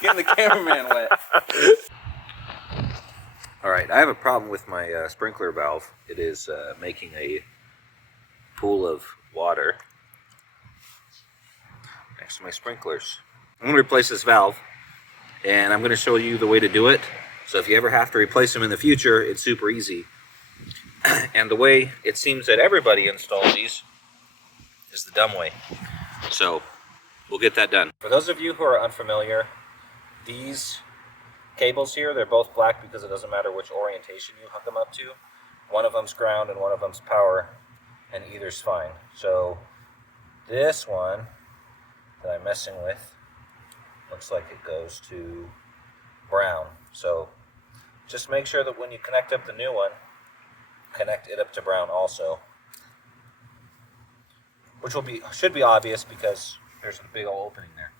Getting the cameraman wet. Alright, I have a problem with my sprinkler valve. It is making a pool of water next to my sprinklers. I'm going to replace this valve, and I'm going to show you the way to do it. So if you ever have to replace them in the future, it's super easy. And the way it seems that everybody installs these is the dumb way. So we'll get that done. For those of you who are unfamiliar, these cables here, they're both black because it doesn't matter which orientation you hook them up to. One of them's ground and one of them's power, and either's fine. So this one that I'm messing with looks like it goes to brown. So just make sure that when you connect up the new one, connect it up to brown also. Which should be obvious because there's a big old opening there.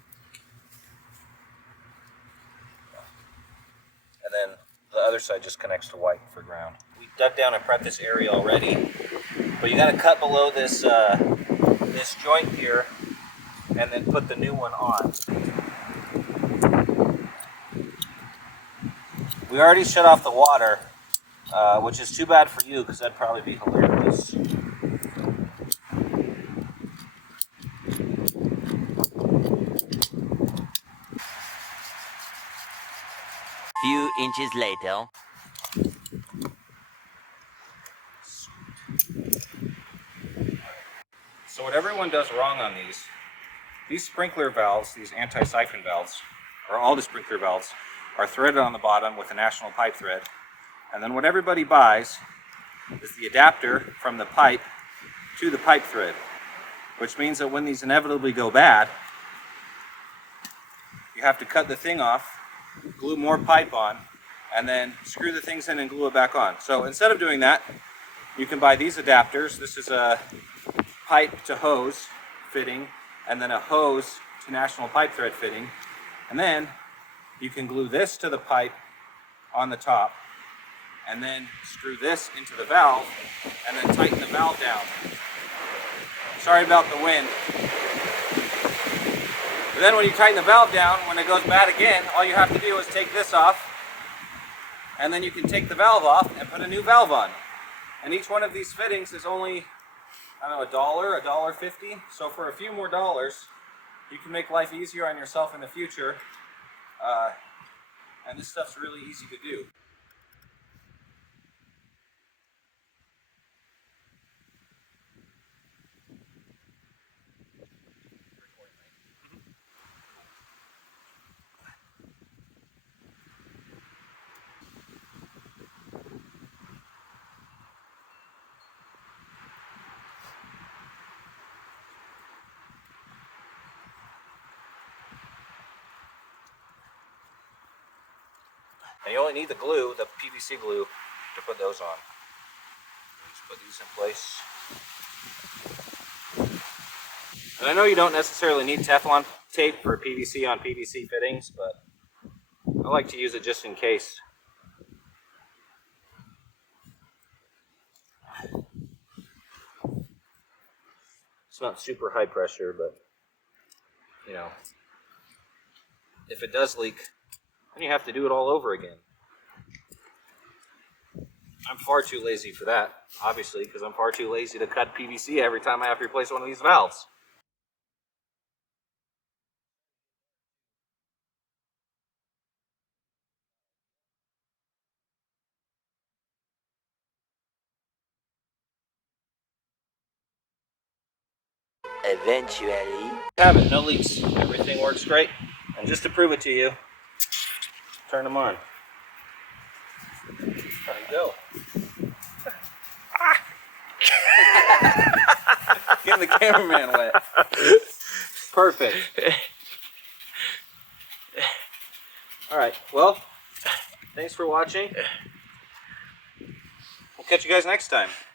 And then the other side just connects to white for ground. We dug down and prepped this area already, but you got to cut below this this joint here, and then put the new one on. We already shut off the water, which is too bad for you because that'd probably be hilarious. Few inches later. So what everyone does wrong on these sprinkler valves, these anti-siphon valves, or all the sprinkler valves, are threaded on the bottom with a national pipe thread. And then what everybody buys is the adapter from the pipe to the pipe thread, which means that when these inevitably go bad, you have to cut the thing off, glue more pipe on, and then screw the things in and glue it back on. So instead of doing that, you can buy these adapters. This is a pipe to hose fitting, and then a hose to national pipe thread fitting. And then you can glue this to the pipe on the top, and then screw this into the valve, and then tighten the valve down. Sorry about the wind. But then when you tighten the valve down, when it goes bad again, all you have to do is take this off, and then you can take the valve off and put a new valve on. And each one of these fittings is only, I don't know, $1, $1.50. So for a few more dollars, you can make life easier on yourself in the future. And this stuff's really easy to do. And you only need the glue, the PVC glue, to put those on. Just put these in place. And I know you don't necessarily need Teflon tape for PVC on PVC fittings, but I like to use it just in case. It's not super high pressure, but you know, if it does leak, then you have to do it all over again. I'm far too lazy for that, obviously, because I'm far too lazy to cut PVC every time I have to replace one of these valves. Eventually. Have it, no leaks. Everything works great. And just to prove it to you, turn them on. There you go. Getting the cameraman wet. Perfect. Alright, well, thanks for watching. We'll catch you guys next time.